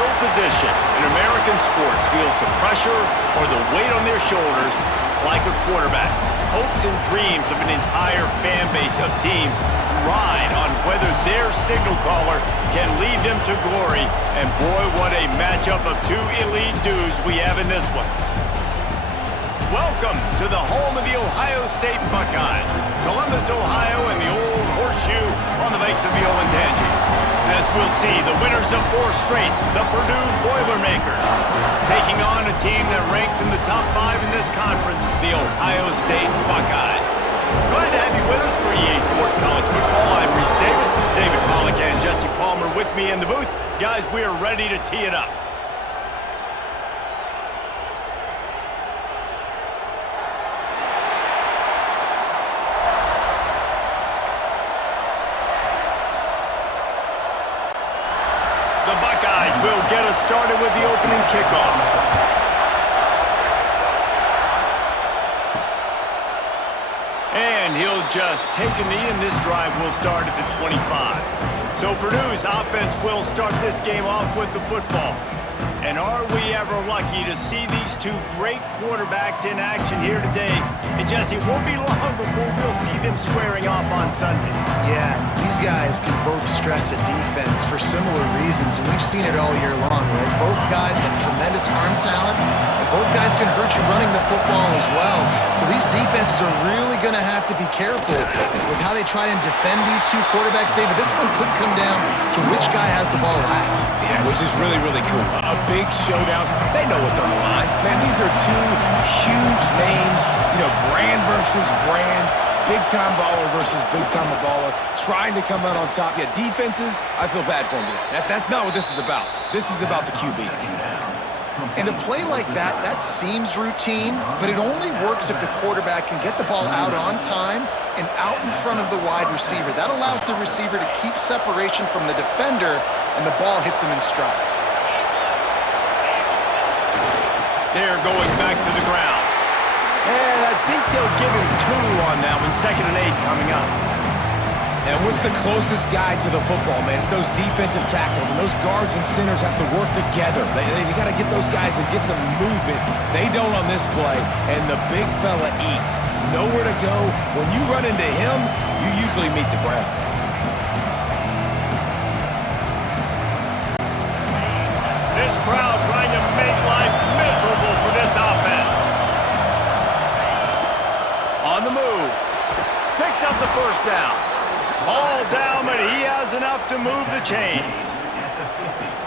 no position in American sports feels the pressure or the weight on their shoulders like a quarterback. Hopes and dreams of an entire fan base of teams ride on whether their signal caller can lead them to glory. And boy, what a matchup of two elite dudes we have in this one. Welcome to the home of the Ohio State Buckeyes, Columbus, Ohio, and the old horseshoe on the banks of the Olentangy. As we'll see, the winners of 4 straight, the Purdue Boilermakers, taking on a team that ranks in the top 5 in this conference, the Ohio State Buckeyes. Glad to have you with us for EA Sports College Football. I'm Reese Davis, David Pollack, and Jesse Palmer with me in the booth. Guys, we are ready to tee it up. Will get us started with the opening kickoff. And he'll just take a knee, and this drive will start at the 25. So Purdue's offense will start this game off with the football. And are we ever lucky to see these two great quarterbacks in action here today? And Jesse, it won't be long before we'll see them squaring off on Sundays. Yeah, these guys can both stress a defense for similar reasons, and we've seen it all year long, right? Both guys have tremendous arm talent, and both guys can hurt you running the football as well. So these defenses are really going to have to be careful with how they try and defend these two quarterbacks. David, this one could come down to which guy has the ball last. Yeah, which is really, really cool. A big showdown. They know what's on the line. Man, these are two huge names, brand versus brand, big-time baller versus big-time baller, trying to come out on top. Yeah, defenses, I feel bad for them today. That's not what this is about. This is about the QBs. And a play like that seems routine, but it only works if the quarterback can get the ball out on time and out in front of the wide receiver. That allows the receiver to keep separation from the defender, and the ball hits him in stride. They're going back to the ground. And I think they'll give him 2 on that one. 2nd and 8 coming up. And what's the closest guy to the football, man? It's those defensive tackles, and those guards and centers have to work together. They got to get those guys and get some movement. They don't on this play, and the big fella eats. Nowhere to go. When you run into him, you usually meet the ground. This crowd trying to make life miserable for this offense. On the move. Picks up the first down. All down, but he has enough to move the chains.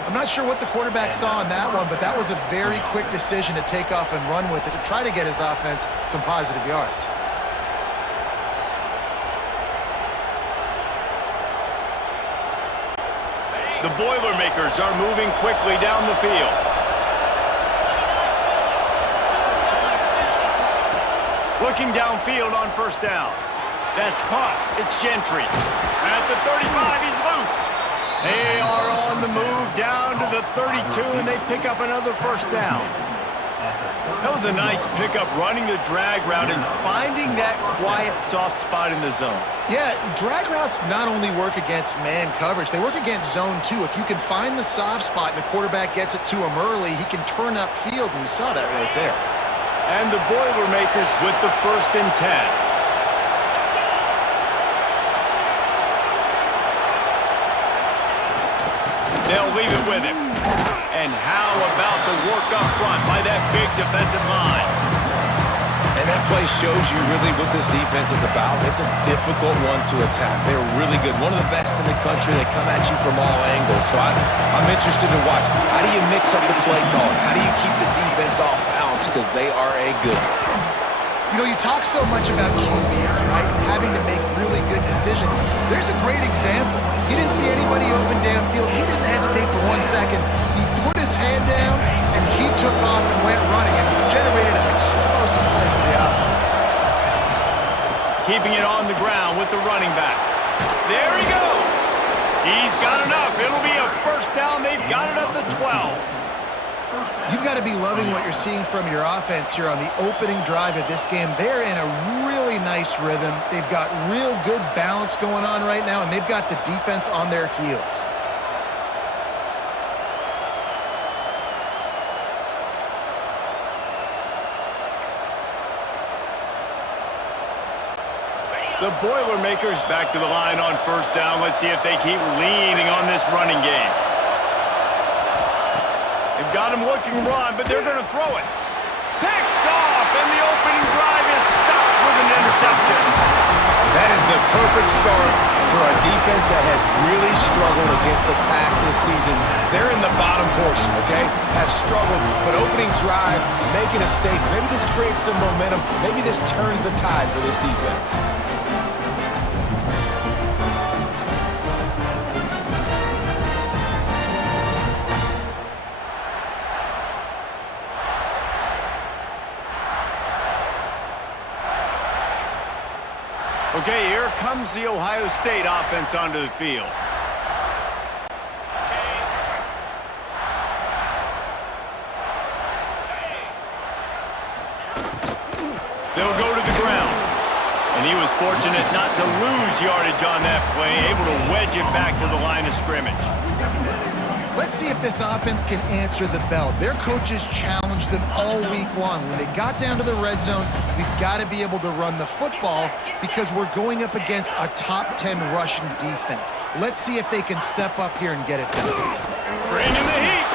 I'm not sure what the quarterback saw on that one, but that was a very quick decision to take off and run with it to try to get his offense some positive yards. The Boilermakers are moving quickly down the field. Looking downfield on first down. That's caught. It's Gentry. At the 35, he's loose. They are on the move down to the 32, and they pick up another first down. That was a nice pickup, running the drag route and finding that quiet, soft spot in the zone. Yeah, drag routes not only work against man coverage, they work against zone too. If you can find the soft spot and the quarterback gets it to him early, he can turn upfield, and you saw that right there. And the Boilermakers with the 1st and 10. They'll leave it with him. And how about the work up front by that big defensive line? And that play shows you really what this defense is about. It's a difficult one to attack. They're really good. One of the best in the country. They come at you from all angles. So I'm interested to watch. How do you mix up the play calling? How do you keep the defense off balance? Because they are a good one. You talk so much about QBs, right? And having to make really good decisions. There's a great example. He didn't see anybody open downfield. He didn't hesitate for 1 second. He put his hand down, and he took off and went running and generated an explosive play for the offense. Keeping it on the ground with the running back. There he goes. He's got enough. It'll be a first down. They've got it up to 12. You've got to be loving what you're seeing from your offense here on the opening drive of this game. They're in a really nice rhythm. They've got real good balance going on right now, and they've got the defense on their heels. The Boilermakers back to the line on first down. Let's see if they keep leaning on this running game. They've got him looking run, but they're going to throw it. Picked off, and the opening drive is stopped with an interception. That is the perfect start for a defense that has really struggled against the pass this season. They're in the bottom portion, okay? Have struggled, but opening drive, making a statement. Maybe this creates some momentum. Maybe this turns the tide for this defense. Okay, here comes the Ohio State offense onto the field. They'll go to the ground. And he was fortunate not to lose yardage on that play, able to wedge it back to the line of scrimmage. Let's see if this offense can answer the bell. Their coaches challenged them all week long. When they got down to the red zone, we've got to be able to run the football because we're going up against a top 10 Russian defense. Let's see if they can step up here and get it done. Bring in the heat.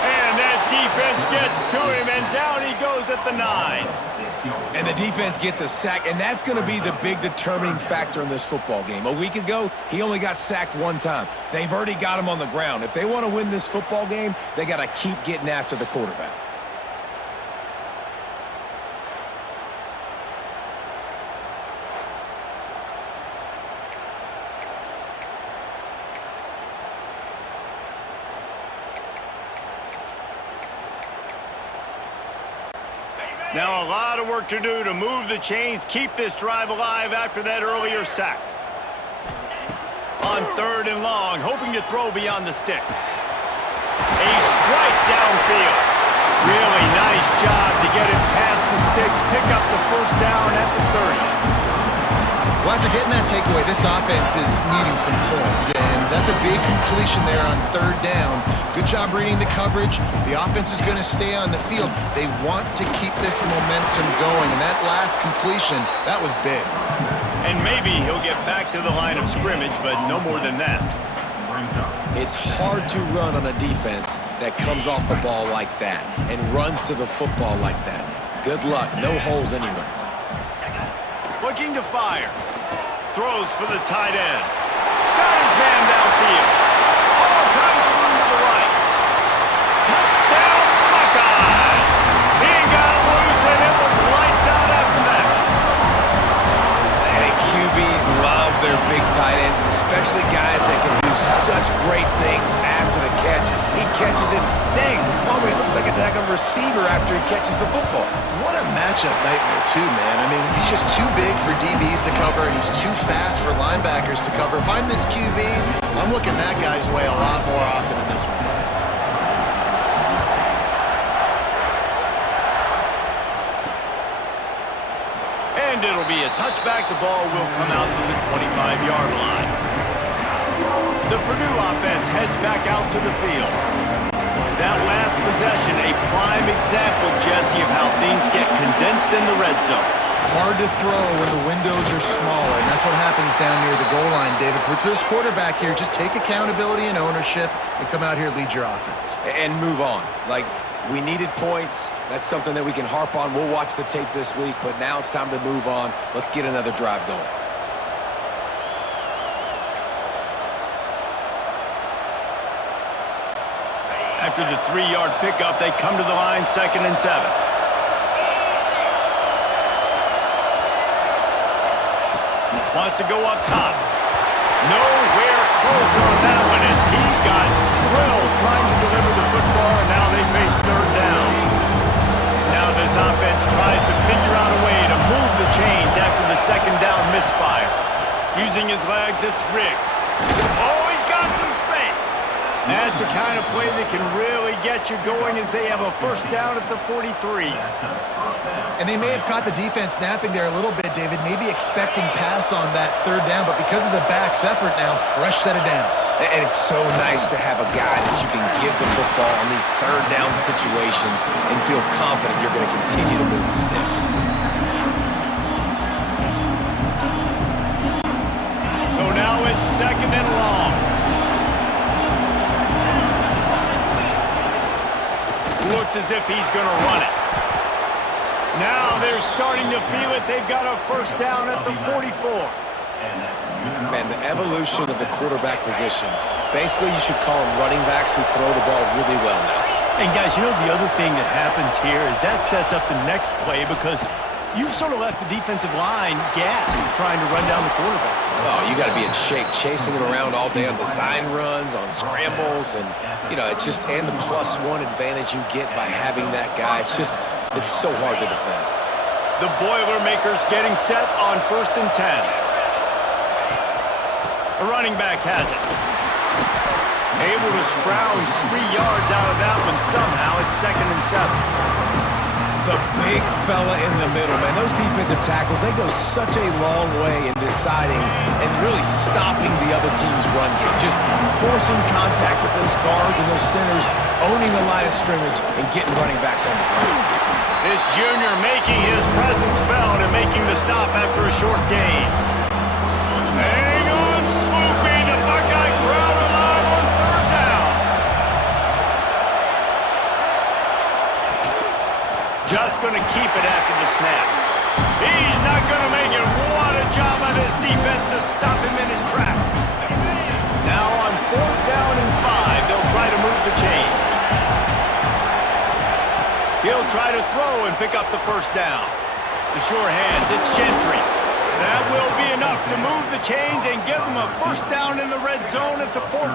And that defense gets to him, and down he goes at the 9. And the defense gets a sack, and that's going to be the big determining factor in this football game. A week ago, he only got sacked one time. They've already got him on the ground. If they want to win this football game, they got to keep getting after the quarterback. Now a lot of work to do to move the chains, keep this drive alive after that earlier sack. On 3rd and long, hoping to throw beyond the sticks. A strike downfield. Really nice job to get it past the sticks, pick up the first down at the 30. Well, after getting that takeaway, this offense is needing some points, and that's a big completion there on 3rd down. Good job reading the coverage. The offense is going to stay on the field. They want to keep this momentum going, and that last completion, that was big. And maybe he'll get back to the line of scrimmage, but no more than that. It's hard to run on a defense that comes off the ball like that and runs to the football like that. Good luck. No holes anywhere. Looking to fire. Throws for the tight end. Got his man downfield. All kinds of room to the right. Touchdown, Buckeyes! He got loose, and it was lights out after that. And QBs love their big tight ends, and especially guys that can do such great things after the catch. He catches it. Dang, Palmer, he looks like a daggone receiver after he catches the football. What a matchup nightmare, too, man. I mean, he's just too big for DBs to cover, and he's too fast for linebackers to cover. If I'm this QB, I'm looking that guy's way a lot more often than this one. And it'll be a touchback. The ball will come out to the 25-yard line. The Purdue offense heads back out to the field. That last possession, a prime example, Jesse, of how things get condensed in the red zone. Hard to throw when the windows are smaller, and that's what happens down near the goal line, David. With this quarterback here, just take accountability and ownership and come out here and lead your offense. And move on. Like, we needed points. That's something that we can harp on. We'll watch the tape this week, but now it's time to move on. Let's get another drive going. After the 3-yard pickup, they come to the line, 2nd and 7. Wants to go up top. Nowhere close on that one as he got drilled trying to deliver the football, and now they face 3rd down. Now this offense tries to figure out a way to move the chains after the 2nd down misfire. Using his legs, it's Riggs. Oh, he's got some space. That's the kind of play that can really get you going as they have a 1st down at the 43. And they may have caught the defense napping there a little bit, David, maybe expecting pass on that 3rd down, but because of the back's effort now, fresh set of downs. And it's so nice to have a guy that you can give the football on these 3rd down situations and feel confident you're going to continue to move the sticks. It's 2nd and long. Looks as if he's going to run it. Now they're starting to feel it. They've got a first down at the 44. Man, the evolution of the quarterback position. Basically, you should call them running backs who throw the ball really well now. And guys, you know the other thing that happens here is that sets up the next play because you've sort of left the defensive line gassed trying to run down the quarterback. Oh, you got to be in shape, chasing him around all day on design runs, on scrambles, and, you know, it's just, and the +1 advantage you get by having that guy. It's just, it's so hard to defend. The Boilermakers getting set on 1st and 10. The running back has it. Able to scrounge 3 yards out of that one somehow. It's 2nd and 7. The big fella in the middle, man. Those defensive tackles, they go such a long way in deciding and really stopping the other team's run game. Just forcing contact with those guards and those centers, owning the line of scrimmage, and getting running backs on the ground. This junior making his presence felt and making the stop after a short gain. Hang on, Swoopy. The Buckeye crowd alive on 3rd down. Just going to keep it after the snap. He's not going to make it. What a job by this defense to stop him in his tracks. Now on 4th down and 5, they'll try to move the chains. He'll try to throw and pick up the first down. The sure hands, it's Gentry. That will be enough to move the chains and give them a first down in the red zone at the 14.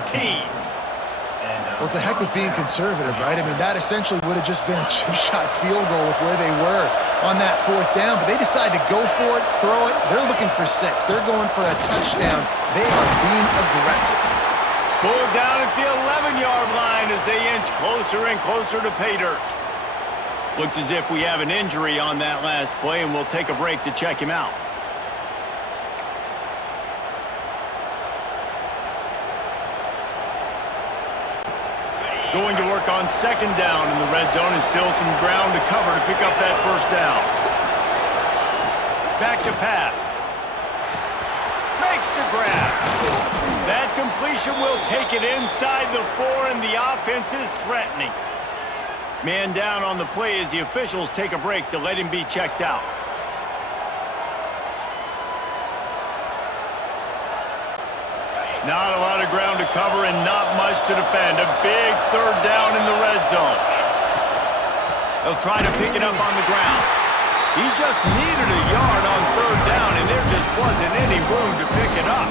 Well, it's a heck with being conservative, right? I mean, that essentially would have just been a chip-shot field goal with where they were on that 4th down, but they decide to go for it, throw it. They're looking for 6. They're going for a touchdown. They are being aggressive. Pulled down at the 11-yard line as they inch closer and closer to pay dirt. Looks as if we have an injury on that last play, and we'll take a break to check him out. Going to work on 2nd down in the red zone, and still some ground to cover to pick up that first down. Back to pass. Makes the grab. That completion will take it inside the 4, and the offense is threatening. Man down on the play as the officials take a break to let him be checked out. Not a lot of ground to cover and not much to defend. A big 3rd down in the red zone. They'll try to pick it up on the ground. He just needed a yard on 3rd down, and there just wasn't any room to pick it up.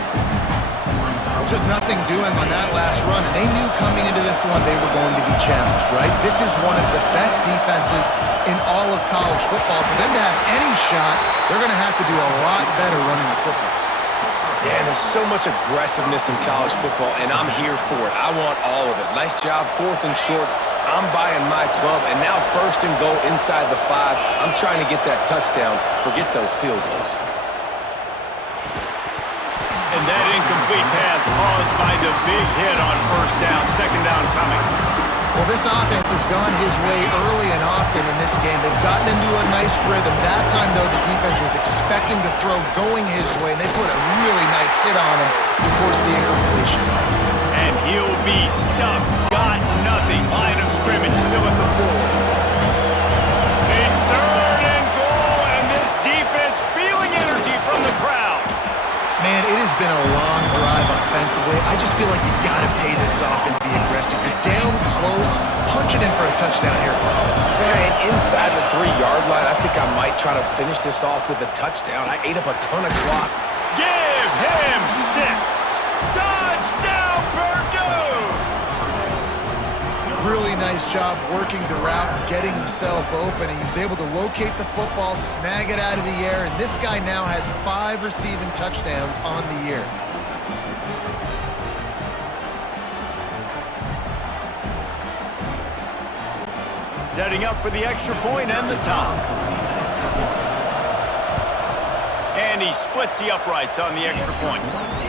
Just nothing doing on that last run, and they knew coming into this one they were going to be challenged, right? This is one of the best defenses in all of college football. For them to have any shot, they're going to have to do a lot better running the football. Yeah, and there's so much aggressiveness in college football, and I'm here for it. I want all of it. Nice job, 4th and short. I'm buying my club, and now 1st and goal inside the 5. I'm trying to get that touchdown. Forget those field goals. And that incomplete pass caused by the big hit on 1st down. 2nd down coming. Well, this offense has gone his way early and often in this game. They've gotten into a nice rhythm. That time, though, the defense was expecting the throw going his way, and they put a really nice hit on him to force the incompletion. And he'll be stuck. Got nothing. Line of scrimmage still at the 4. A 3rd and goal, and this defense feeling energy from the crowd. Man, it has been a long drive offensively. I just feel like you got to pay this off and be aggressive. You're down close. Punch it in for a touchdown here, Paul. Man, inside the 3-yard line, I think I might try to finish this off with a touchdown. I ate up a ton of clock. Give him 6. Touchdown, Purdue! Really nice job working the route and getting himself open. He was able to locate the football, snag it out of the air, and this guy now has 5 receiving touchdowns on the year. Setting up for the extra point and the top. And he splits the uprights on the extra point.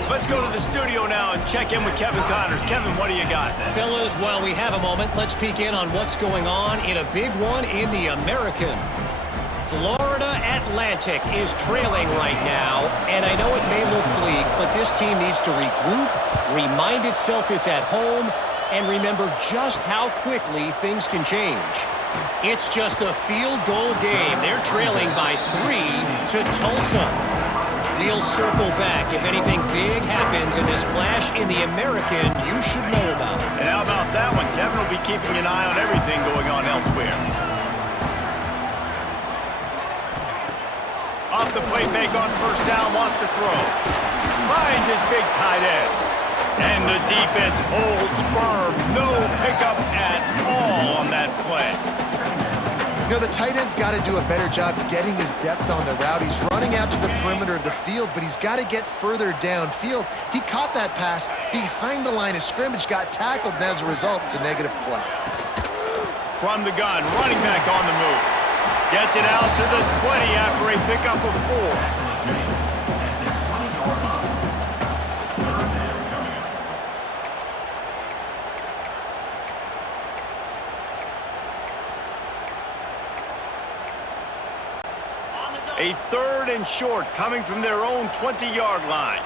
Let's go to the studio now and check in with Kevin Connors. Kevin, what do you got? Fellas, while we have a moment, let's peek in on what's going on in a big one in the American Florida Atlantic is trailing right now, and I know it may look bleak, but this team needs to regroup, remind itself it's at home, and remember just how quickly things can change. It's just a field goal game. They're trailing by 3 to Tulsa. We'll circle back if anything big happens in this clash in the American you should know about. And how about that one? Kevin will be keeping an eye on everything going on elsewhere. Off the play fake on first down, wants to throw. Finds his big tight end. And the defense holds firm. No pickup at all on that play. You know, the tight end's got to do a better job getting his depth on the route. He's running out to the perimeter of the field, but he's got to get further downfield. He caught that pass behind the line of scrimmage, got tackled, and as a result, it's a negative play. From the gun, running back on the move. Gets it out to the 20 after a pickup of 4. A 3rd and short coming from their own 20-yard line.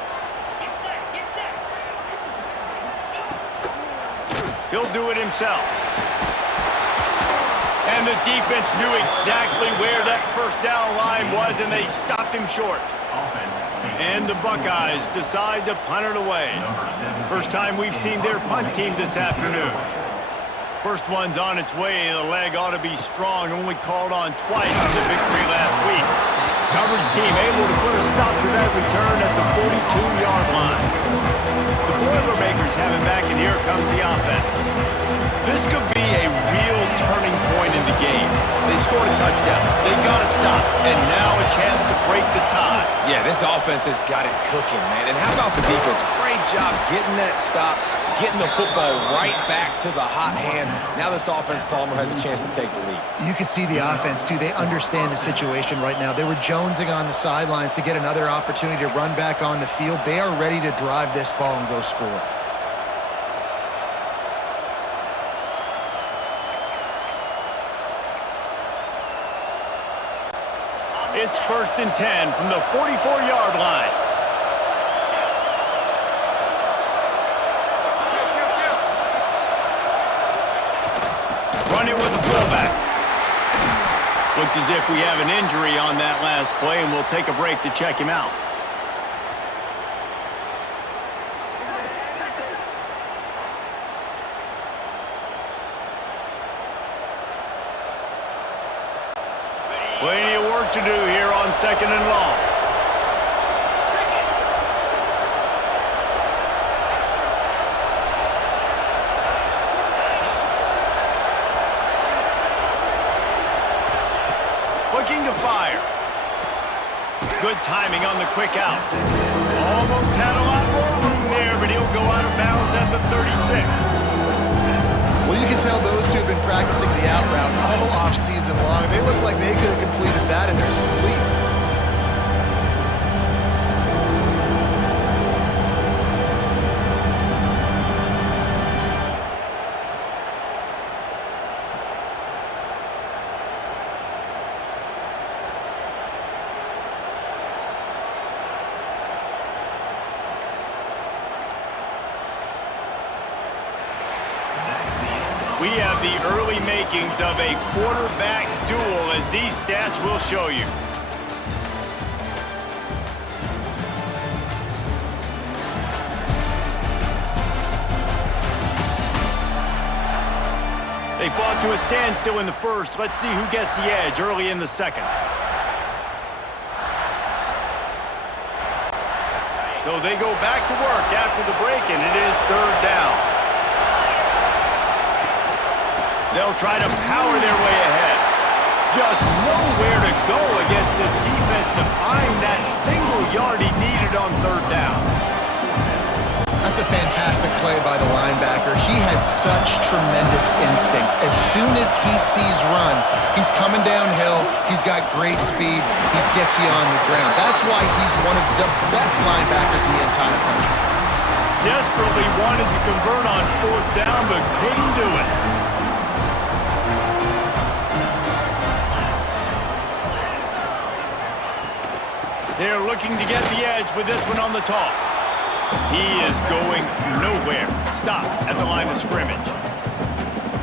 He'll do it himself. And the defense knew exactly where that first down line was, and they stopped him short. And the Buckeyes decide to punt it away. First time we've seen their punt team this afternoon. First one's on its way. The leg ought to be strong. Only called on twice in the victory last week. Coverage team able to put a stop to that return at the 42-yard line. The Boilermakers have it back, and here comes the offense. This could be a real turning point in the game. They scored a touchdown. They got to stop, and now a chance to break the tie. Yeah, this offense has got it cooking, man. And how about the defense? Great job getting that stop, getting the football right back to the hot hand. Now this offense, Palmer, has a chance to take the lead. You can see the offense, too. They understand the situation right now. They were jonesing on the sidelines to get another opportunity to run back on the field. They are ready to drive this ball and go score. It's 1st and 10 from the 44-yard line. Run it with the fullback. Looks as if we have an injury on that last play, and we'll take a break to check him out. Plenty of work to do here on 2nd and long. Looking to fire. Good timing on the quick out. Almost had a lot more room there, but he'll go out of bounds at the 36. Well, you can tell those two have been practicing the out route all off-season long. They look like they could have completed that in their sleep. We have the early makings of a quarterback duel, as these stats will show you. They fought to a standstill in the first. Let's see who gets the edge early in the second. So they go back to work after the break, and it is 3rd down. They'll try to power their way ahead. Just nowhere to go against this defense to find that single yard he needed on 3rd down. That's a fantastic play by the linebacker. He has such tremendous instincts. As soon as he sees run, he's coming downhill. He's got great speed. He gets you on the ground. That's why he's one of the best linebackers in the entire country. Desperately wanted to convert on 4th down, but couldn't do it. They're looking to get the edge with this one on the toss. He is going nowhere. Stop at the line of scrimmage.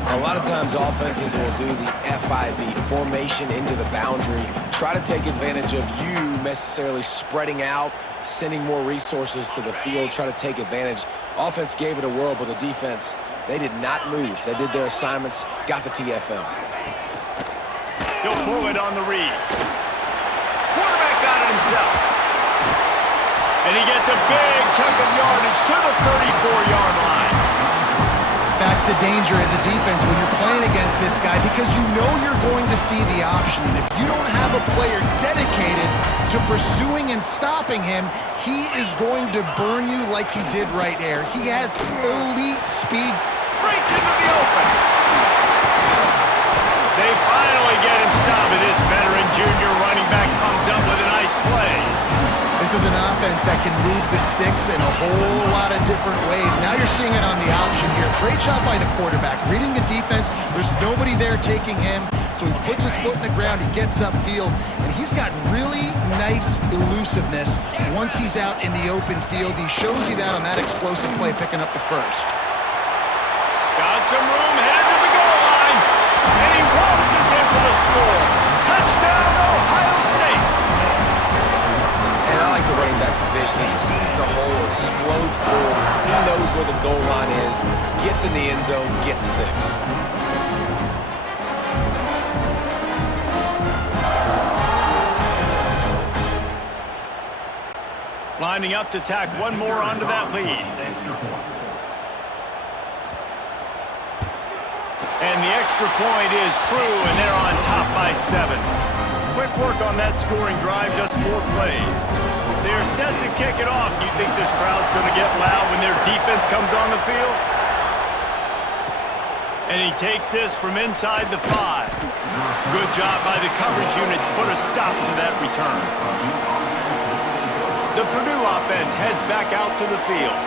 A lot of times offenses will do the FIB, formation into the boundary, try to take advantage of you necessarily spreading out, sending more resources to the field, try to take advantage. Offense gave it a whirl, but the defense, they did not move. They did their assignments, got the TFL. He'll pull it on the read. Quarterback got it himself. And he gets a big chunk of yardage to the 34-yard line. That's the danger as a defense when you're playing against this guy, because you know you're going to see the option. And if you don't have a player dedicated to pursuing and stopping him, he is going to burn you like he did right there. He has elite speed. Breaks into the open. They finally get him stopped, and this veteran junior running back comes up with a nice play. This is an offense that can move the sticks in a whole lot of different ways. Now you're seeing it on the option here. Great job by the quarterback. Reading the defense, there's nobody there taking him, so he puts his foot in the ground, he gets upfield, and he's got really nice elusiveness once he's out in the open field. He shows you that on that explosive play, picking up the first. Got some room, headed to the goal line, and he waltzes in for the score. Touchdown, Ohio State. And I like the running back's vision. He sees the hole, explodes through it. He knows where the goal line is, gets in the end zone, gets 6. Lining up to tack one more onto that lead. And the extra point is true, and they're on top by 7. Quick work on that scoring drive, just 4 plays. They're set to kick it off. You think this crowd's going to get loud when their defense comes on the field? And he takes this from inside the 5. Good job by the coverage unit to put a stop to that return. The Purdue offense heads back out to the field.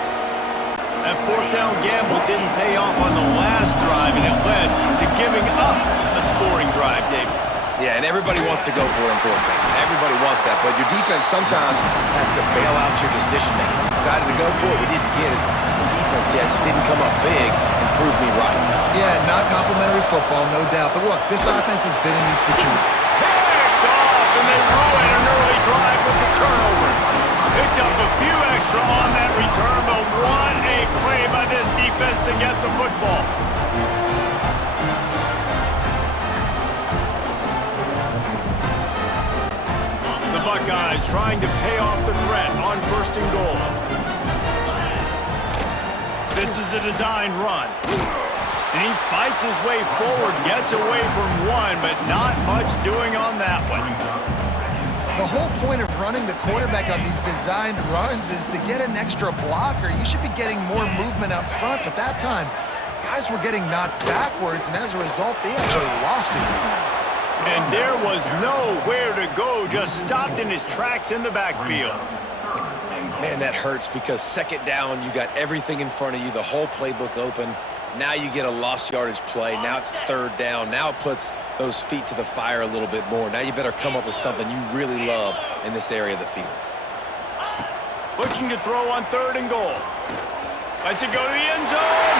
That 4th down gamble didn't pay off on the last drive, and it led to giving up a scoring drive, David. Yeah, and everybody wants to go for it on 4th down. Everybody wants that, but your defense sometimes has to bail out your decision-making. We decided to go for it, we didn't get it. The defense, Jesse, didn't come up big and prove me right. Yeah, not complimentary football, no doubt. But look, this offense has been in these situations. Picked off, and they ruin an early drive with the turnover. Picked up a few extra on that return, but what a play by this defense to get the football. The Buckeyes trying to pay off the threat on 1st and goal. This is a designed run. And he fights his way forward, gets away from one, but not much doing on that one. The whole point of running the quarterback on these designed runs is to get an extra blocker. You should be getting more movement up front, but that time, guys were getting knocked backwards, and as a result, they actually lost it. And there was nowhere to go, just stopped in his tracks in the backfield. Man, that hurts because 2nd down, you got everything in front of you, the whole playbook open. Now you get a lost yardage play. Now it's 3rd down. Now it puts those feet to the fire a little bit more. Now you better come up with something you really love in this area of the field. Looking to throw on 3rd and goal. Lets it go to the end zone.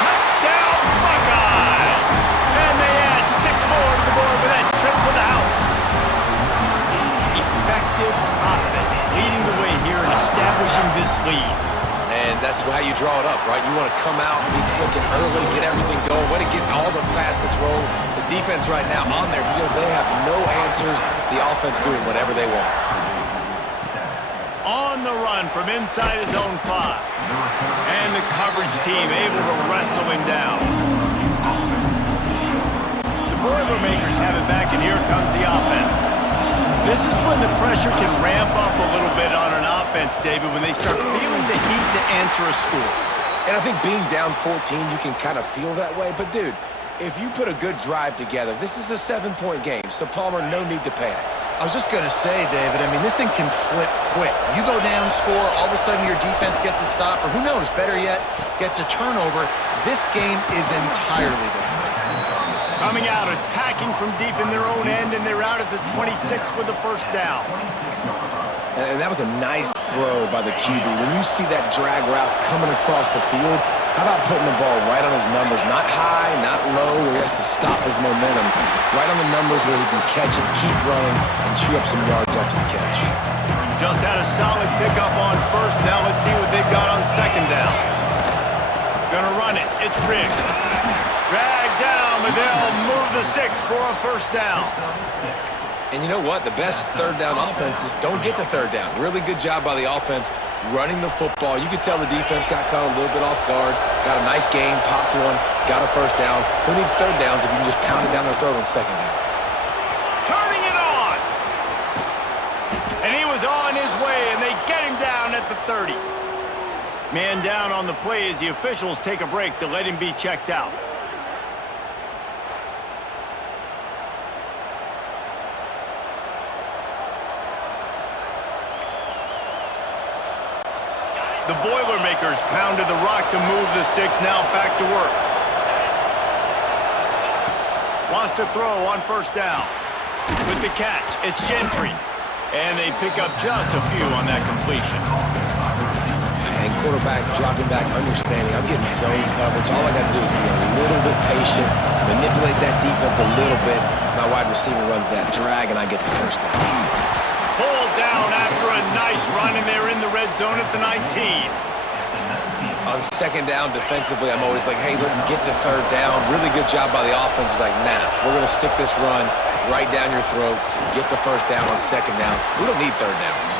Touchdown, Buckeyes! And they add 6 more to the board with that trip to the house. Effective offense leading the way here and establishing this lead. And that's how you draw it up, right? You want to come out, be clicking early, get everything going, way to get all the facets rolling. The defense right now on their heels, they have no answers. The offense doing whatever they want. On the run from inside his own 5. And the coverage team able to wrestle him down. The Boilermakers have it back, and here comes the offense. This is when the pressure can ramp up a little bit on an offense, David, when they start feeling the heat to answer a score. And I think being down 14, you can kind of feel that way. But, dude, if you put a good drive together, this is a 7-point game. So, Palmer, no need to panic. I was just going to say, David, I mean, this thing can flip quick. You go down, score, all of a sudden your defense gets a stop, or who knows, better yet, gets a turnover. This game is entirely different. Coming out, attacking from deep in their own end, and they're out at the 26 with the 1st down. And that was a nice throw by the QB. When you see that drag route coming across the field, how about putting the ball right on his numbers? Not high, not low, where he has to stop his momentum. Right on the numbers where he can catch it, keep running, and chew up some yards after the catch. Just had a solid pickup on first. Now let's see what they've got on second down. Gonna run it. It's Riggs. Drag down, but they'll move the sticks for a first down. And you know what? The best third down offenses don't get to third down. Really good job by the offense running the football. You could tell the defense got caught a little bit off guard. Got a nice gain, popped one, got a first down. Who needs third downs if you can just pound it down their throat on second down? Turning it on! And he was on his way, and they get him down at the 30. Man down on the play as the officials take a break to let him be checked out. The Boilermakers pounded the rock to move the sticks, now back to work. Wants to throw on first down. With the catch, it's Gentry. And they pick up just a few on that completion. And quarterback dropping back, understanding, I'm getting zone coverage. All I got to do is be a little bit patient, manipulate that defense a little bit. My wide receiver runs that drag, and I get the first down. Pulled down after a nice run, and they're in the red zone at the 19. On second down defensively, I'm always like, hey, let's get to third down. Really good job by the offense. It's like, nah, we're going to stick this run right down your throat, get the first down on second down. We don't need third downs.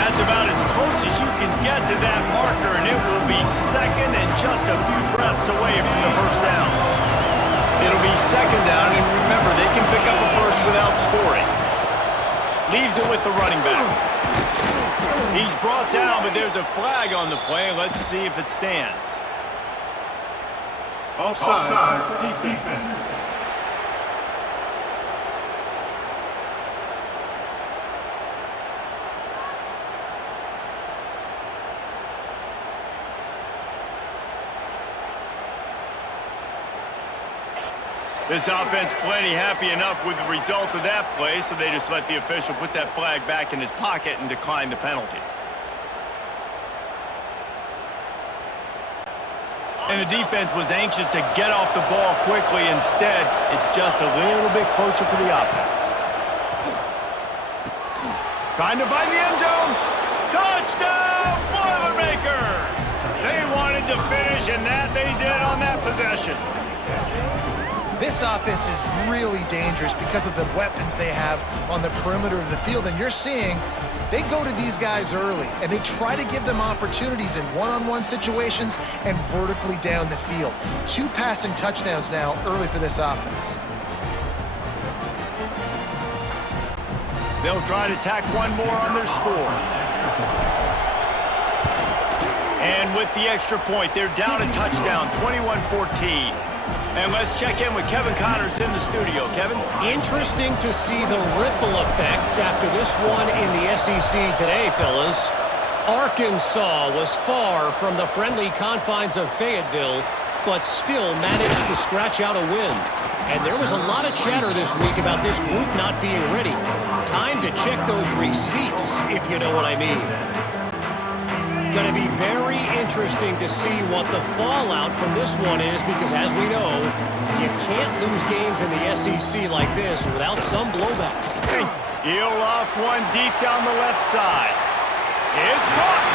That's about as close as you can get to that marker, and it will be second and just a few breaths away from the first down. It'll be second down, and remember, they can pick up a first without scoring. Leaves it with the running back. He's brought down, but there's a flag on the play. Let's see if it stands. Offside, defense. This offense plenty happy enough with the result of that play, so they just let the official put that flag back in his pocket and decline the penalty. And the defense was anxious to get off the ball quickly. Instead, it's just a little bit closer for the offense. Trying to find the end zone. Touchdown, Boilermakers! They wanted to finish, and that they did on that possession. This offense is really dangerous because of the weapons they have on the perimeter of the field. And you're seeing they go to these guys early, and they try to give them opportunities in one-on-one situations and vertically down the field. 2 passing touchdowns now early for this offense. They'll try to tack one more on their score. And with the extra point, they're down a touchdown, 21-14. And let's check in with Kevin Connors in the studio. Kevin? Interesting to see the ripple effects after this one in the SEC today, fellas. Arkansas was far from the friendly confines of Fayetteville, but still managed to scratch out a win. And there was a lot of chatter this week about this group not being ready. Time to check those receipts, if you know what I mean. Going to be very interesting to see what the fallout from this one is, because as we know, you can't lose games in the SEC like this without some blowback. He'll loft one deep down the left side. It's caught!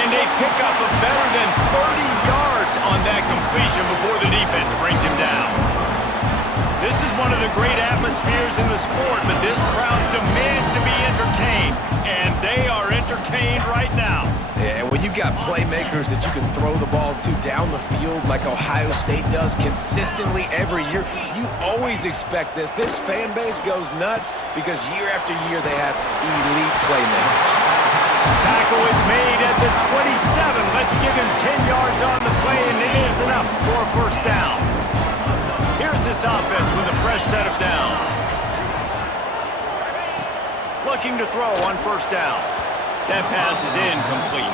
And they pick up a better than 30 yards on that completion before the defense brings him down. This is one of the great atmospheres in the sport, but this crowd demands to be entertained, and they are entertained right now. Yeah, and when you've got playmakers that you can throw the ball to down the field like Ohio State does consistently every year, you always expect this. This fan base goes nuts because year after year they have elite playmakers. Tackle is made at the 27. Let's give him 10 yards on the play, and it is enough for a first down. Here's this offense with a fresh set of downs. Looking to throw on first down. That pass is incomplete.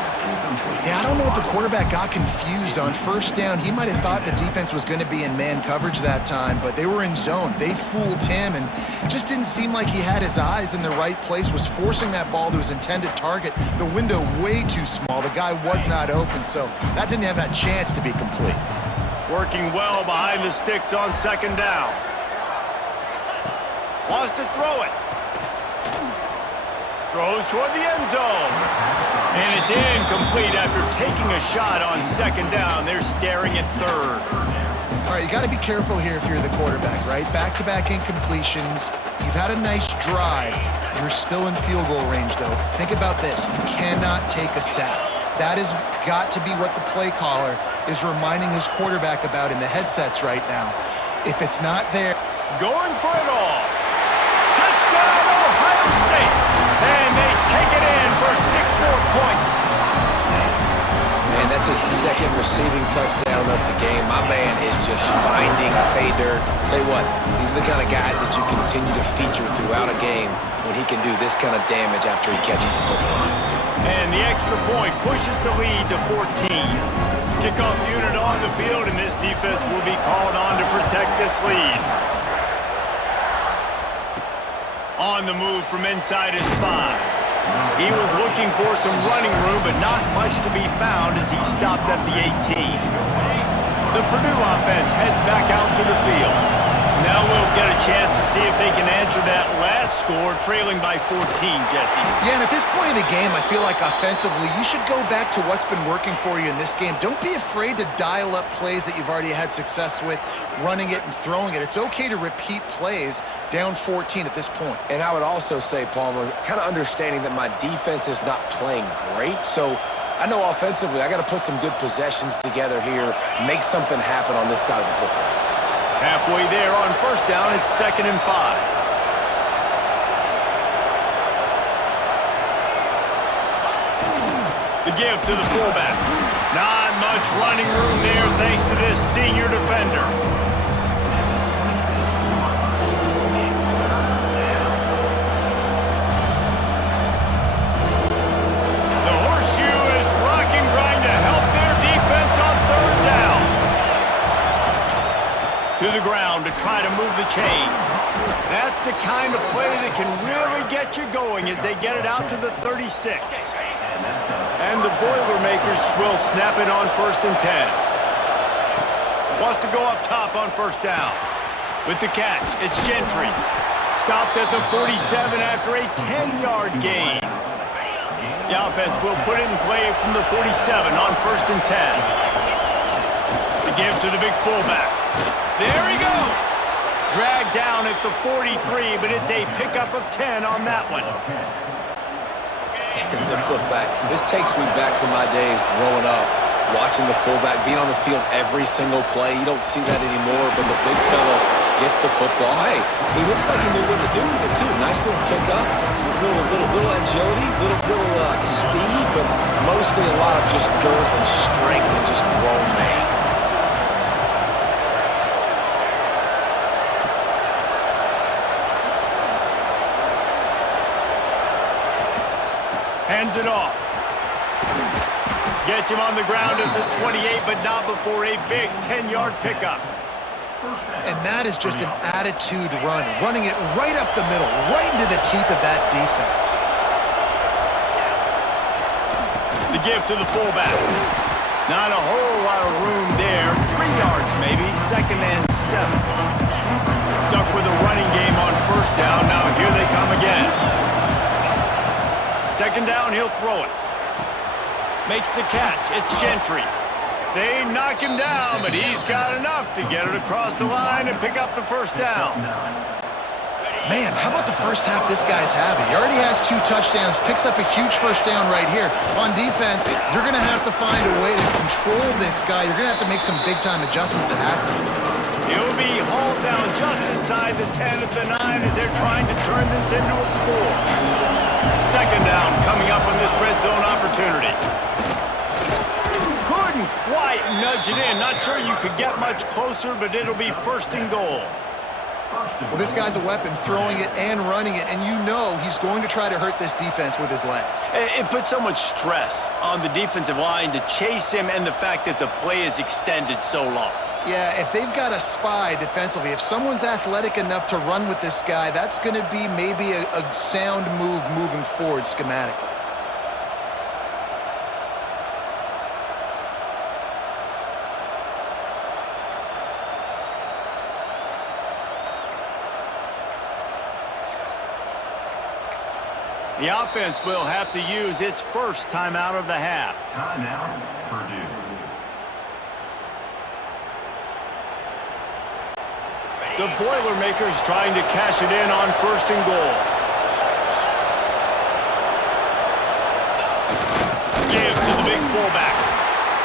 Yeah, I don't know if the quarterback got confused on first down. He might have thought the defense was going to be in man coverage that time, but they were in zone. They fooled him and just didn't seem like he had his eyes in the right place, was forcing that ball to his intended target. The window way too small. The guy was not open, so that didn't have that chance to be complete. Working well behind the sticks on second down. Wants to throw it. Throws toward the end zone. And it's incomplete after taking a shot on second down. They're staring at third. All right, you got to be careful here if you're the quarterback, right? Back-to-back incompletions. You've had a nice drive. You're still in field goal range, though. Think about this. You cannot take a sack. That has got to be what the play caller is reminding his quarterback about in the headsets right now. If it's not there... Going for it all. Touchdown, Ohio State. And they take it in for 6 more points. Man, that's his second receiving touchdown of the game. My man is just finding pay dirt. Tell you what, these are the kind of guys that you continue to feature throughout a game when he can do this kind of damage after he catches the football. And the extra point pushes the lead to 14. Kickoff unit on the field, and this defense will be called on to protect this lead. On the move from inside his 5. He was looking for some running room, but not much to be found as he stopped at the 18. The Purdue offense heads back out to the field. Now we'll get a chance to see if they can answer that last score, trailing by 14, Jesse. Yeah, and at this point in the game, I feel like offensively, you should go back to what's been working for you in this game. Don't be afraid to dial up plays that you've already had success with, running it and throwing it. It's okay to repeat plays down 14 at this point. And I would also say, Palmer, kind of understanding that my defense is not playing great, so I know offensively I got to put some good possessions together here, make something happen on this side of the football. Halfway there on first down, it's 2nd and 5. The give to the fullback. Not much running room there thanks to this senior defender. The horseshoe is rocking, trying to help their defense on third down. To the ground to try to move the chains. That's the kind of play that can really get you going as they get it out to the 36. And the Boilermakers will snap it on 1st and 10. Wants to go up top on first down. With the catch, it's Gentry. Stopped at the 47 after a 10-yard gain. The offense will put it in play from the 47 on 1st and 10. The give to the big fullback. There he goes. Dragged down at the 43, but it's a pickup of 10 on that one. The fullback. This takes me back to my days growing up, watching the fullback being on the field every single play. You don't see that anymore, but the big fella gets the football. Hey, he looks like he knew what to do with it, too. Nice little pickup, little agility, little speed, but mostly a lot of just girth and strength and just grown man. Hands it off. Gets him on the ground at the 28, but not before a big 10-yard pickup. And that is just an attitude run, running it right up the middle, right into the teeth of that defense. The give to the fullback. Not a whole lot of room there. 3 yards maybe, 2nd and 7. Stuck with a running game on first down. Now here they come again. 2nd down, he'll throw it. Makes the catch. It's Gentry. They knock him down, but he's got enough to get it across the line and pick up the first down. Man, how about the first half this guy's having? He already has 2 touchdowns, picks up a huge first down right here. On defense, you're going to have to find a way to control this guy. You're going to have to make some big-time adjustments at halftime. He'll be hauled down just inside the 10 of the 9 as they're trying to turn this into a score. 2nd down coming up on this red zone opportunity. Couldn't quite nudge it in. Not sure you could get much closer, but it'll be 1st and goal. Well, this guy's a weapon, throwing it and running it, and you know he's going to try to hurt this defense with his legs. It puts so much stress on the defensive line to chase him and the fact that the play is extended so long. Yeah, if they've got a spy defensively, if someone's athletic enough to run with this guy, that's going to be maybe a sound move moving forward schematically. The offense will have to use its first timeout of the half. Timeout, Purdue. The Boilermakers trying to cash it in on 1st and goal. Give to the big fullback.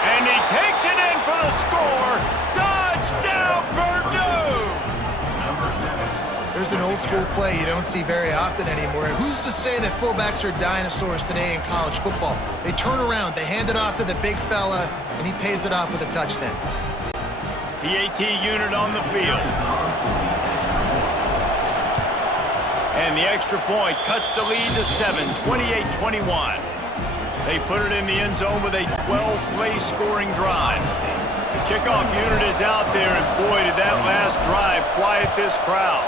And he takes it in for the score. Touchdown, Purdue! Number 7. There's an old school play you don't see very often anymore. Who's to say that fullbacks are dinosaurs today in college football? They turn around, they hand it off to the big fella, and he pays it off with a touchdown. PAT unit on the field. And the extra point cuts the lead to 7, 28-21. They put it in the end zone with a 12-play scoring drive. The kickoff unit is out there, and boy, did that last drive quiet this crowd.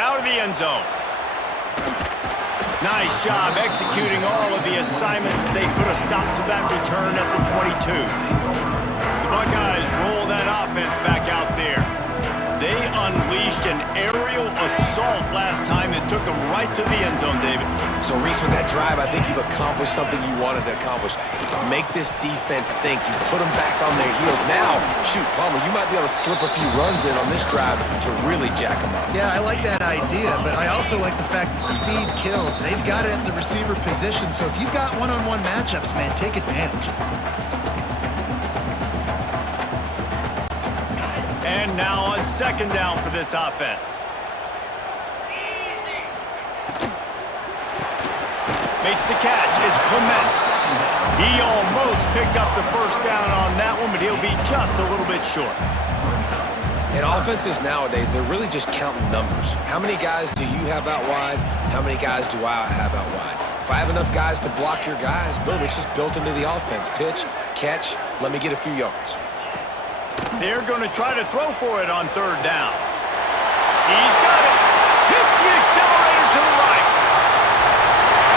Out of the end zone. Nice job executing all of the assignments as they put a stop to that return at the 22. The Buckeyes roll that offense back out there. They unleashed an aerial assault last time that took them right to the end zone, David. So, Reese, with that drive, I think you've accomplished something you wanted to accomplish. Make this defense think. You put them back on their heels. Now, shoot, Palmer, you might be able to slip a few runs in on this drive to really jack them up. Yeah, I like that idea, but I also like the fact that speed kills. They've got it at the receiver position, so if you've got one-on-one matchups, man, take advantage. And now on 2nd down for this offense. Makes the catch. It's Clements. He almost picked up the 1st down on that one, but he'll be just a little bit short. And offenses nowadays, they're really just counting numbers. How many guys do you have out wide? How many guys do I have out wide? If I have enough guys to block your guys, boom, it's just built into the offense. Pitch, catch, let me get a few yards. They're going to try to throw for it on 3rd down. He's got it. Hits the accelerator to the right.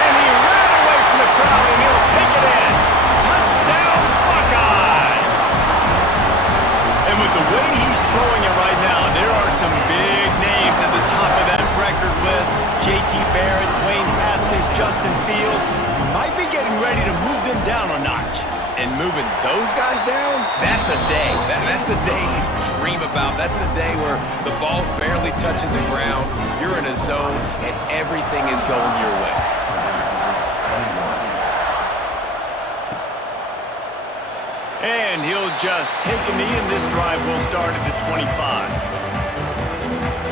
And he ran away from the crowd, and he'll take it in. Touchdown, Buckeyes! And with the way he's throwing it right now, there are some big names at the top of that record list. J.T. Barrett, Dwayne Haskins, Justin Fields. Might be getting ready to move them down a notch. And moving those guys down, that's a day. That's the day you dream about. That's the day where the ball's barely touching the ground, you're in a zone, and everything is going your way. And he'll just take a knee, and this drive will start at the 25.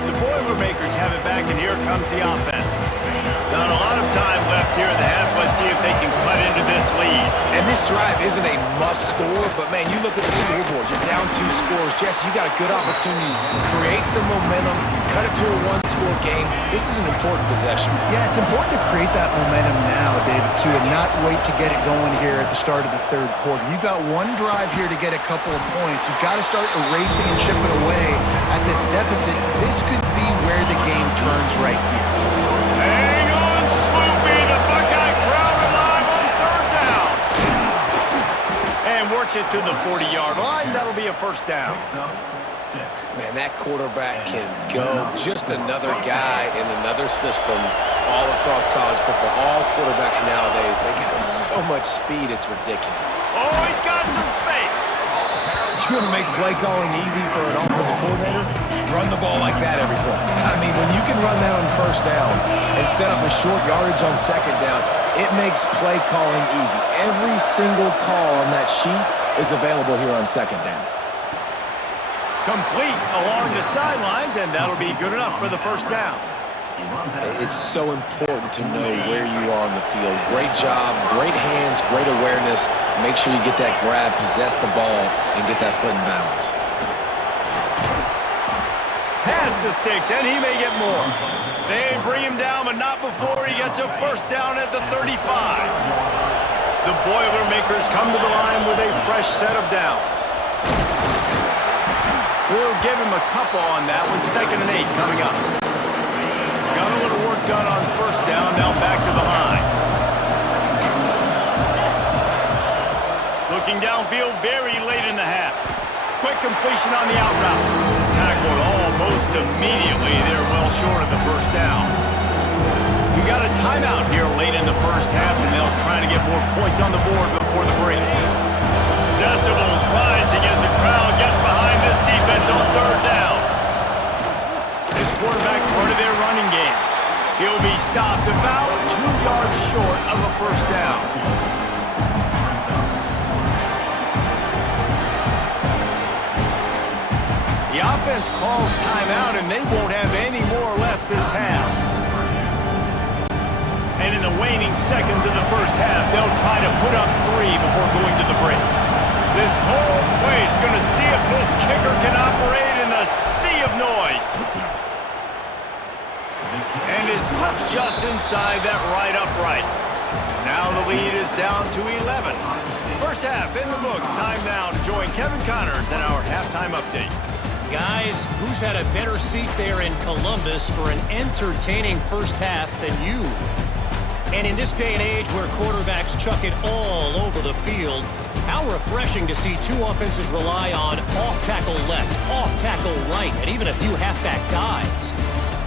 The Boilermakers have it back, and here comes the offense. Not a lot of time left here in the half. Let's see if they can cut into this lead. And this drive isn't a must score, but man, you look at the scoreboard, you're down 2 scores. Jesse, you got a good opportunity to create some momentum, cut it to a 1-score game. This is an important possession. Yeah, it's important to create that momentum now, David, too, and not wait to get it going here at the start of the 3rd quarter. You've got one drive here to get a couple of points. You've got to start erasing and chipping away at this deficit. This could be where the game turns right here. Hang on, Sloopy. The Buckeye crowd alive on 3rd down. And works it to the 40-yard line. That'll be a 1st down. Man, that quarterback can go. Just another guy in another system all across college football. All quarterbacks nowadays, they got so much speed, it's ridiculous. Oh, he's got some space. You want to make play calling easy for an offensive coordinator? Run the ball like that every play. I mean, when you can run that on 1st down and set up a short yardage on 2nd down, it makes play calling easy. Every single call on that sheet is available here on 2nd down. Complete along the sidelines, and that'll be good enough for the 1st down. It's so important to know where you are on the field. Great job, great hands, great awareness. Make sure you get that grab, possess the ball, and get that foot in bounds. Past the sticks, and he may get more. They bring him down, but not before he gets a first down at the 35. The Boilermakers come to the line with a fresh set of downs. We'll give him a couple on that one. 2nd and 8 coming up. Got a little work done on first down, now back to the line. Looking downfield very late in the half. Quick completion on the out route. Tackled almost immediately. They're well short of the first down. We got a timeout here late in the first half, and they'll try to get more points on the board before the break. Decibels rising as the crowd gets behind this defense on 3rd down. This quarterback part of their running game. He'll be stopped about 2 yards short of a first down. The offense calls timeout, and they won't have any more left this half. And in the waning seconds of the first half, they'll try to put up 3 before going to the break. This whole place going to see if this kicker can operate in the sea of noise. And it slips just inside that right upright. Now the lead is down to 11. First half in the books. Time now to join Kevin Connors in our halftime update. Guys, who's had a better seat there in Columbus for an entertaining first half than you? And in this day and age where quarterbacks chuck it all over the field, how refreshing to see 2 offenses rely on off-tackle left, off-tackle right, and even a few halfback dives.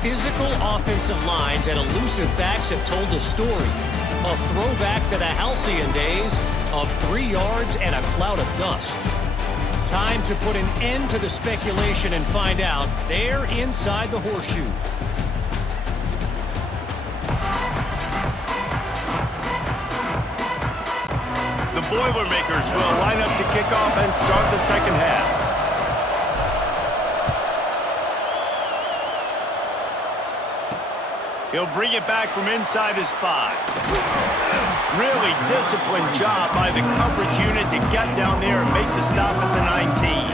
Physical offensive lines and elusive backs have told the story. A throwback to the halcyon days of 3 yards and a cloud of dust. Time to put an end to the speculation and find out. They're inside the horseshoe. The Boilermakers will line up to kick off and start the second half. He'll bring it back from inside his 5. Really disciplined job by the coverage unit to get down there and make the stop at the 19.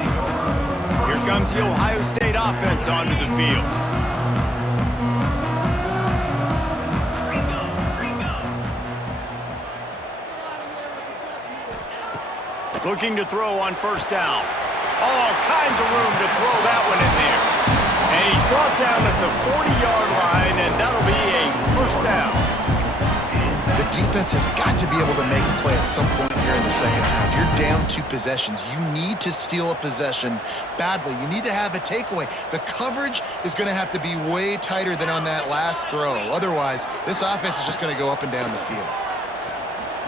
Here comes the Ohio State offense onto the field. Looking to throw on first down. All kinds of room to throw that one in there. And he's brought down at the 40-yard line, and that'll be a first down. The defense has got to be able to make a play at some point here in the second half. You're down 2 possessions. You need to steal a possession badly. You need to have a takeaway. The coverage is going to have to be way tighter than on that last throw. Otherwise, this offense is just going to go up and down the field.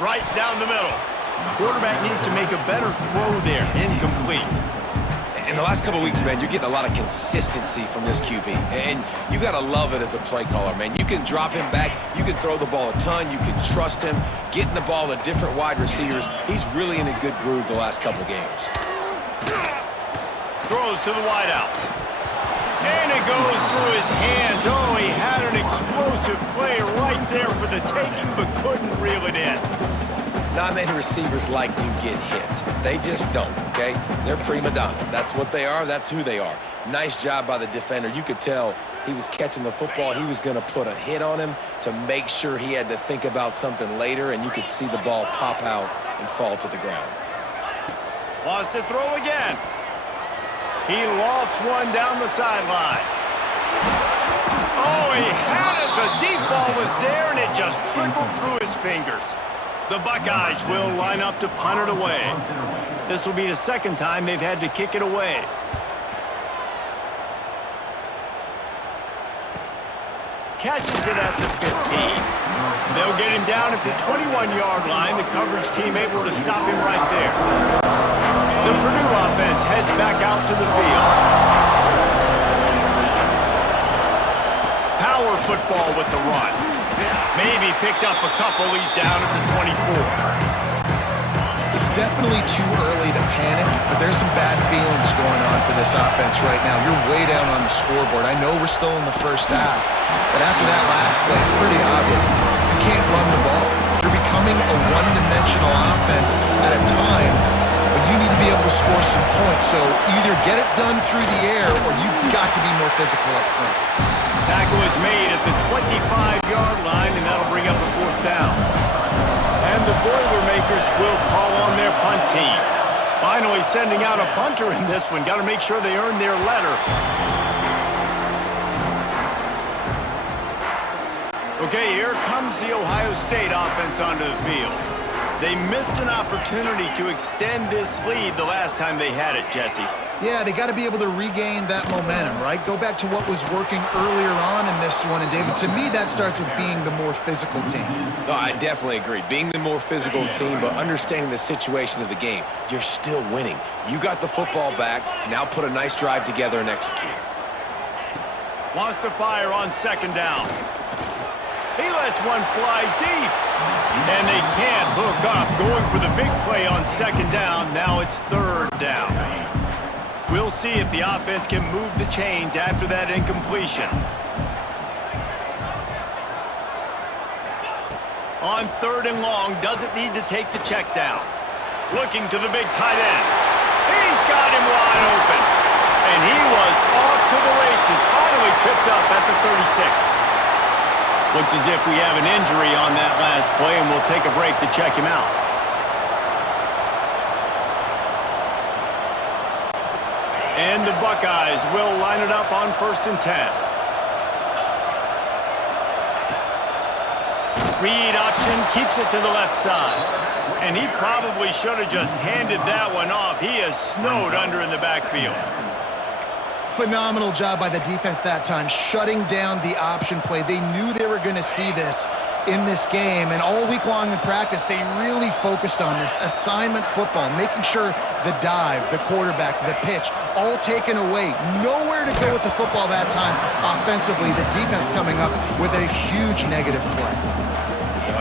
Right down the middle. Quarterback needs to make a better throw there. Incomplete. In the last couple of weeks, man, you're getting a lot of consistency from this QB. And you got to love it as a play caller, man. You can drop him back. You can throw the ball a ton. You can trust him. Getting the ball to different wide receivers. He's really in a good groove the last couple games. Throws to the wideout. And it goes through his hands. Oh, he had an explosive play right there for the taking, but couldn't reel it in. Not many receivers like to get hit. They just don't, okay? They're prima donnas. That's what they are. That's who they are. Nice job by the defender. You could tell he was catching the football. He was going to put a hit on him to make sure he had to think about something later, and you could see the ball pop out and fall to the ground. Wants to throw again. He lofts one down the sideline. Oh, he had it. The deep ball was there, and it just trickled through his fingers. The Buckeyes will line up to punt it away. This will be the second time they've had to kick it away. Catches it at the 15. They'll get him down at the 21-yard line. The coverage team able to stop him right there. The Purdue offense heads back out to the field. Power football with the run. Maybe picked up a couple. He's down at the 24. It's definitely too early to panic, but there's some bad feelings going on for this offense right now. You're way down on the scoreboard. I know we're still in the first half, but after that last play, it's pretty obvious. You can't run the ball. You're becoming a one-dimensional offense at a time when you need to be able to score some points. So So either get it done through the air or you've got to be more physical up front. Tackle is made at the 25-yard line, and that'll bring up a 4th down. And the Boilermakers will call on their punt team. Finally sending out a punter in this one. Got to make sure they earn their letter. Okay, here comes the Ohio State offense onto the field. They missed an opportunity to extend this lead the last time they had it, Jesse. Yeah, they got to be able to regain that momentum, right? Go back to what was working earlier on in this one. And, David, to me, that starts with being the more physical team. No, I definitely agree. Being the more physical team, but understanding the situation of the game. You're still winning. You got the football back. Now put a nice drive together and execute. Wants to fire on 2nd down. He lets one fly deep. And they can't hook up. Going for the big play on 2nd down. Now it's 3rd down. We'll see if the offense can move the chains after that incompletion. On 3rd and long, doesn't need to take the check down. Looking to the big tight end. He's got him wide open. And he was off to the races. Finally tripped up at the 36. Looks as if we have an injury on that last play, and we'll take a break to check him out. And the Buckeyes will line it up on 1st and 10. Read option, keeps it to the left side. And he probably should have just handed that one off. He is snowed under in the backfield. Phenomenal job by the defense that time, shutting down the option play. They knew they were going to see this in this game, and all week long in practice, they really focused on this assignment football, making sure the dive, the quarterback, the pitch, all taken away. Nowhere to go with the football that time offensively. The defense coming up with a huge negative play.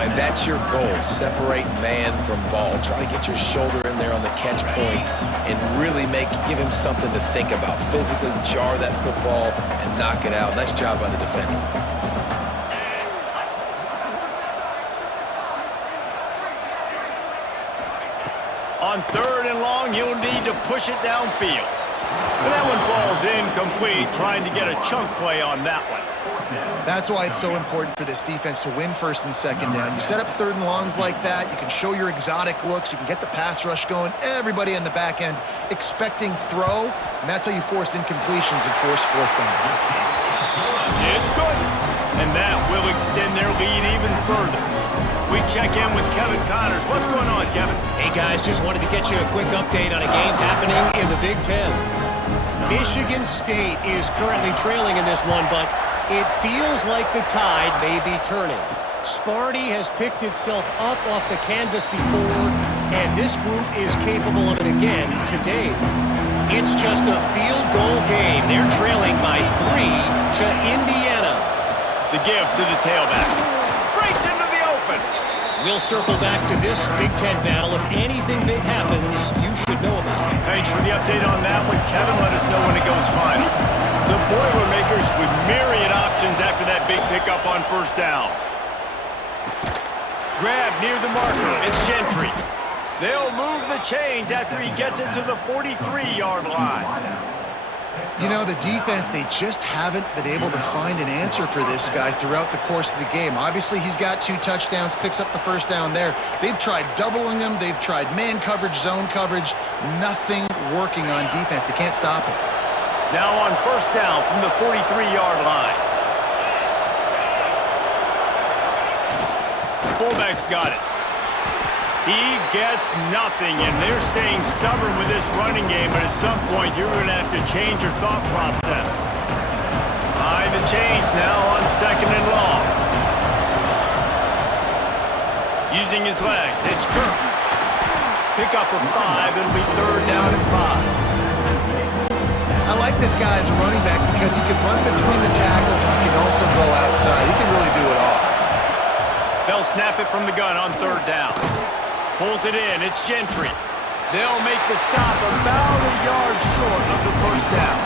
And that's your goal. Separate man from ball. Try to get your shoulder in there on the catch point and really give him something to think about. Physically jar that football and knock it out. Nice job by the defender. On 3rd and long, you'll need to push it downfield. But that one falls incomplete, trying to get a chunk play on that one. That's why it's so important for this defense to win 1st and 2nd down. You set up 3rd and longs like that, you can show your exotic looks, you can get the pass rush going, everybody in the back end expecting throw, and that's how you force incompletions and force 4th downs. It's good, and that will extend their lead even further. We check in with Kevin Connors. What's going on, Kevin? Hey, guys, just wanted to get you a quick update on a game happening in the Big Ten. Michigan State is currently trailing in this one, but it feels like the tide may be turning. Sparty has picked itself up off the canvas before, and this group is capable of it again today. It's just a field goal game. They're trailing by 3 to Indiana. The give to the tailback. Breaks into the open. We'll circle back to this Big Ten battle. If anything big happens, you should know about it. Thanks for the update on that one, Kevin. Let us know when it goes final. The Boilermakers with myriad options after that big pickup on 1st down. Grab near the marker. It's Gentry. They'll move the chains after he gets it to the 43-yard line. You know, the defense, they just haven't been able to find an answer for this guy throughout the course of the game. Obviously, he's got 2 touchdowns, picks up the 1st down there. They've tried doubling him. They've tried man coverage, zone coverage. Nothing working on defense. They can't stop him. Now on 1st down from the 43-yard line. Fullback's got it. He gets nothing, and they're staying stubborn with this running game, but at some point, you're going to have to change your thought process. High the chains now on 2nd and long. Using his legs, it's Kirk. Pick up a 5, it'll be 3rd down and 5. I like this guy as a running back because he can run between the tackles and he can also go outside. He can really do it all. They'll snap it from the gun on 3rd down. Pulls it in. It's Gentry. They'll make the stop about a yard short of the 1st down.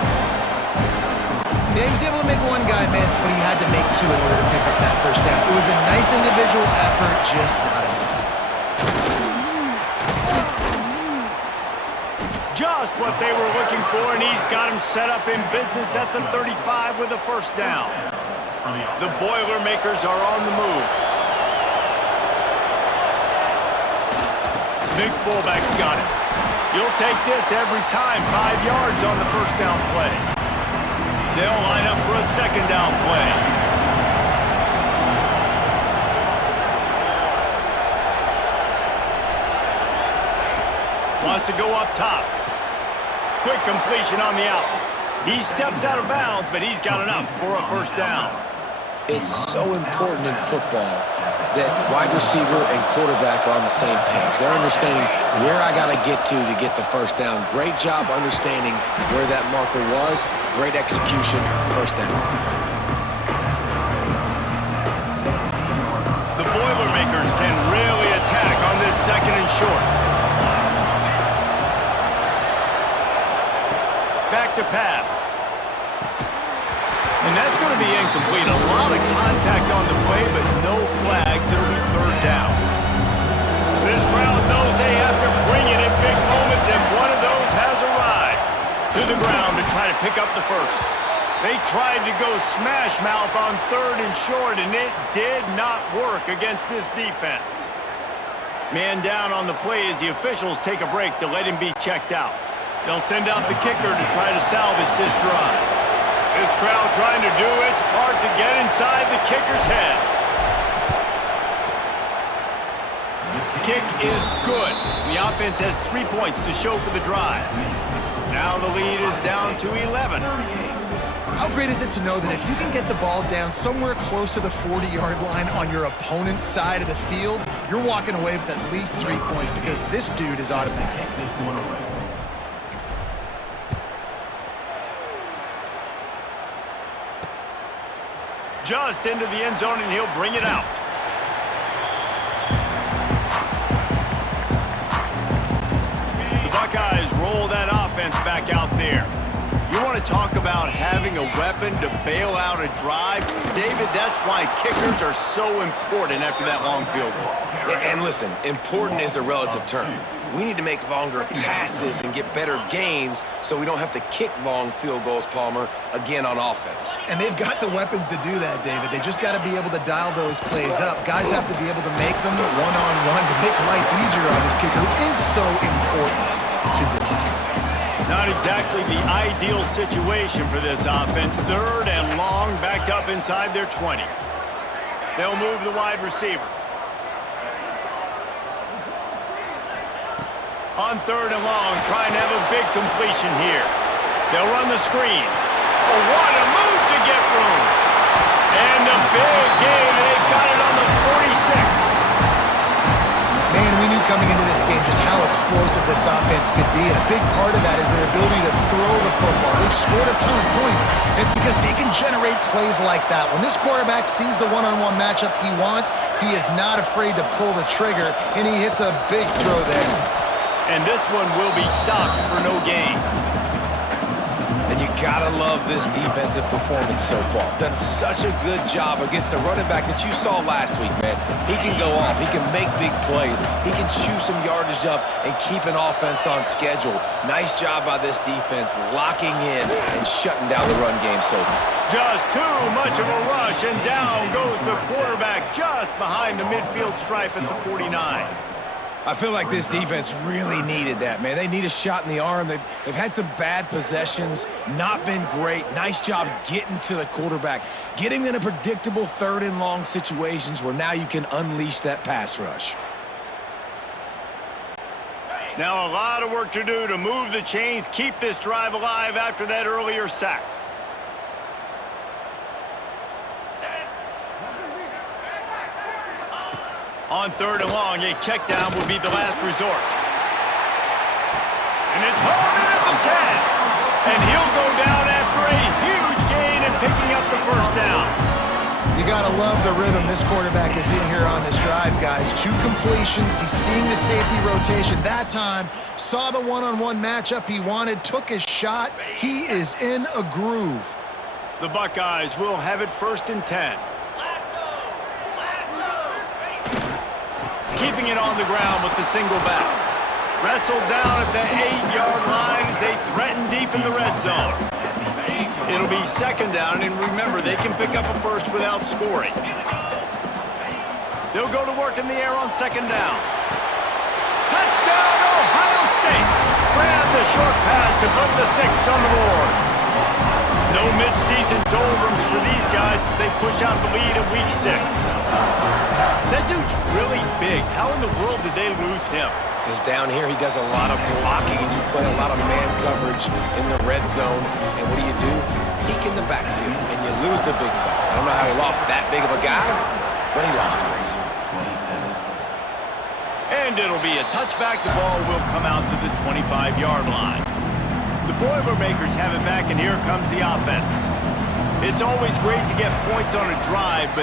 Yeah, he was able to make one guy miss, but he had to make 2 in order to pick up that 1st down. It was a nice individual effort, just not enough. Just what they were looking for, and he's got him set up in business at the 35 with a first down. The Boilermakers are on the move. Big fullback's got it. You'll take this every time. 5 yards on the first down play. They'll line up for a second down play. Wants to go up top. Quick completion on the out. He steps out of bounds, but he's got enough for a first down. It's so important in football that wide receiver and quarterback are on the same page. They're understanding where I got to get the first down. Great job understanding where that marker was. Great execution, first down. The Boilermakers can really attack on this second and short. Back to pass. And that's going to be incomplete. A lot of contact on the play, but no flags. It'll be third down. This crowd knows they have to bring it in big moments, and one of those has arrived. To the ground to try to pick up the first. They tried to go smash mouth on third and short, and it did not work against this defense. Man down on the play as the officials take a break to let him be checked out. They'll send out the kicker to try to salvage this drive. This crowd trying to do its part to get inside the kicker's head. Kick is good. The offense has 3 points to show for the drive. Now the lead is down to 11. How great is it to know that if you can get the ball down somewhere close to the 40-yard line on your opponent's side of the field, you're walking away with at least 3 points because this dude is automatic. Just into the end zone, and he'll bring it out. The Buckeyes roll that offense back out there. You want to talk about having a weapon to bail out a drive? David, that's why kickers are so important after that long field goal. And listen, important is a relative term. We need to make longer passes and get better gains so we don't have to kick long field goals, Palmer, again on offense. And they've got the weapons to do that, David. They just got to be able to dial those plays up. Guys have to be able to make them one-on-one to make life easier on this kicker, who is so important to this team. Not exactly the ideal situation for this offense. Third and long, backed up inside their 20. They'll move the wide receiver. On third and long, trying to have a big completion here. They'll run the screen. Oh, what a move to get room. And the big gain, and they've got it on the 46. Man, we knew coming into this game just how explosive this offense could be, and a big part of that is their ability to throw the football. They've scored a ton of points, and it's because they can generate plays like that. When this quarterback sees the one-on-one matchup he wants, he is not afraid to pull the trigger, and he hits a big throw there. And this one will be stopped for no gain. And you gotta love this defensive performance so far. Done such a good job against the running back that you saw last week, man. He can go off. He can make big plays. He can chew some yardage up and keep an offense on schedule. Nice job by this defense locking in and shutting down the run game so far. Just too much of a rush, and down goes the quarterback just behind the midfield stripe at the 49. I feel like this defense really needed that, man. They need a shot in the arm. They've had some bad possessions, not been great. Nice job getting to the quarterback, getting in a predictable third and long situations where now you can unleash that pass rush. Now a lot of work to do to move the chains, keep this drive alive after that earlier sack. On third and long, a check down will be the last resort. And it's holding at the 10. And he'll go down after a huge gain and picking up the first down. You got to love the rhythm this quarterback is in here on this drive, guys. 2 completions. He's seeing the safety rotation. That time, saw the one-on-one matchup he wanted, took his shot. He is in a groove. The Buckeyes will have it first and 10. Keeping it on the ground with the single back. Wrestled down at the 8-yard line as they threaten deep in the red zone. It'll be second down, and remember, they can pick up a first without scoring. They'll go to work in the air on second down. Touchdown, Ohio State! Grab the short pass to put the 6 on the board. No midseason doldrums for these guys as they push out the lead in week 6. That dude's really big. How in the world did they lose him? Because down here he does a lot of blocking and you play a lot of man coverage in the red zone. And what do? Peek in the backfield and you lose the big fella. I don't know how he lost that big of a guy, but he lost the race. And it'll be a touchback. The ball will come out to the 25-yard line. The Boilermakers have it back, and here comes the offense. It's always great to get points on a drive, but